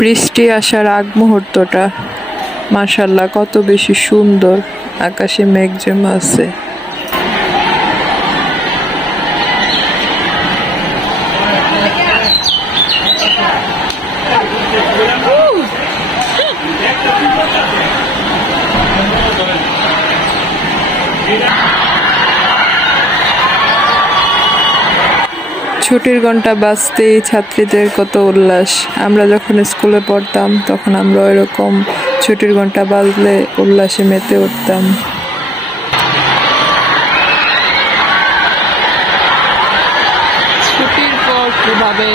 বৃষ্টি আসার আগ মুহূর্তটা মাশাআল্লাহ কত বেশি সুন্দর। আকাশে মেঘ জমা আছে। ছুটির ঘন্টা বাজতেই ছাত্রীদের কত উল্লাস। আমরা যখন স্কুলে পড়তাম তখন আমরা এরকম ছুটির ঘন্টা বাজলে উল্লাসে মেতে উঠতাম। ছুটির পর কিভাবে